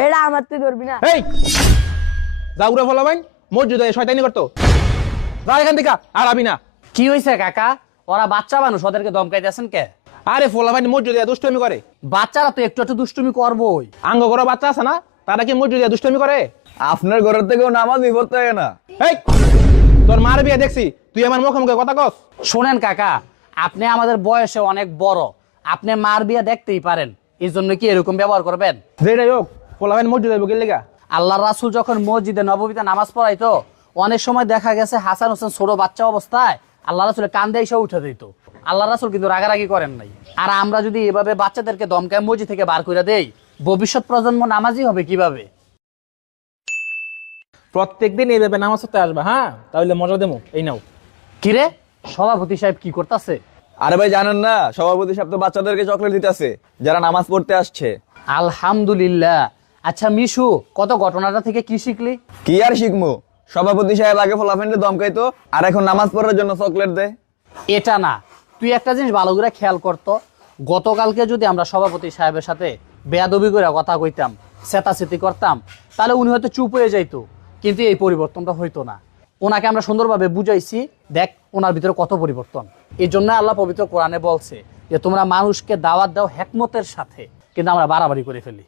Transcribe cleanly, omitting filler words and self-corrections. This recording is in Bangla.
এটা আমার তুই ধরবি না। এই জাউরে ফলাবাইন মসজিদে শয়তানি করতো, যা এখান থেকে আর আবি না। কি হয়েছে কাকা? ওরা বাচ্চা মানুষ, ওদেরকে দমকাইতেছেন কে? আরে ফলাবাইন মসজিদে দুষ্টমি করে। বাচ্চারা তো একটু একটু দুষ্টুমি করবোই। আঙ্গ ঘরে বাচ্চা আছে না, তারা কি মসজিদে দুষ্টমি করে? আপনার ঘরের থেকেও নামাজই পড়তে হয় না। এই তোর মার বিয়ে দেখছি, তুই আমার মুখে মুখে কথা কস। শোনেন কাকা, আপনি আমাদের বয়সে অনেক বড়, আপনি মার বিয়া দেখতেই পারেন, এই জন্য কি এরকম ব্যবহার করবেন? যেটাই হোক ফলাবাইন মসজিদে বকির লেগা। আল্লাহ রাসূল যখন মসজিদে নববীতে নামাজ পড়াইতো, অনেক সময় দেখা গেছে হাসান হোসেন ছোট বাচ্চা অবস্থায় আল্লাহ রাসূলের কান্দে এসে উঠে দিত। আল্লাহ রাসূল কিন্তু রাগারাগি করেন নাই। আর আমরা যদি এভাবে বাচ্চাদেরকে দমকায় মসজিদ থেকে বার করে দেই, ভবিষ্যৎ প্রজন্ম নামাজি হবে কিভাবে? প্রত্যেকদিন এইভাবে নামাজ পড়তে আসবা, হ্যাঁ? তাহলে মজা দেবো। এই নাও। কিরে সভাপতি সাহেব কি করতেছে? আরে ভাই জানেন না, সভাপতি সাহেব তো বাচ্চাদেরকে চকলেট দিতেছে যারা নামাজ পড়তে আসছে। আলহামদুলিল্লাহ। আচ্ছা মিশু, কত ঘটনাটা থেকে কি শিখলি? কি আর শিখমু, সভাপতি সাহেব আগে ফলাফেন্ডে দমকাইতো, আর এখন নামাজ পড়ার জন্য চকলেট দেয়। এটা না, তুই একটা জিনিস ভালো করে খেয়াল করতো, গতকালকে যদি আমরা সভাপতি সাহেবের সাথে বেয়াদবি করে কথা কইতাম, চেতাচেতি করতাম, তাহলে উনি হয়তো চুপ হয়ে যাইতো, কিন্তু এই পরিবর্তনটা হইতো না। ওনাকে আমরা সুন্দরভাবে বুঝাইছি, দেখ ওনার ভিতরে কত পরিবর্তন। এই জন্য আল্লাহ পবিত্র কোরআনে বলছে যে তোমরা মানুষকে দাওয়াত দাও হিকমতের সাথে, কিন্তু আমরা বাড়াবাড়ি করে ফেলি।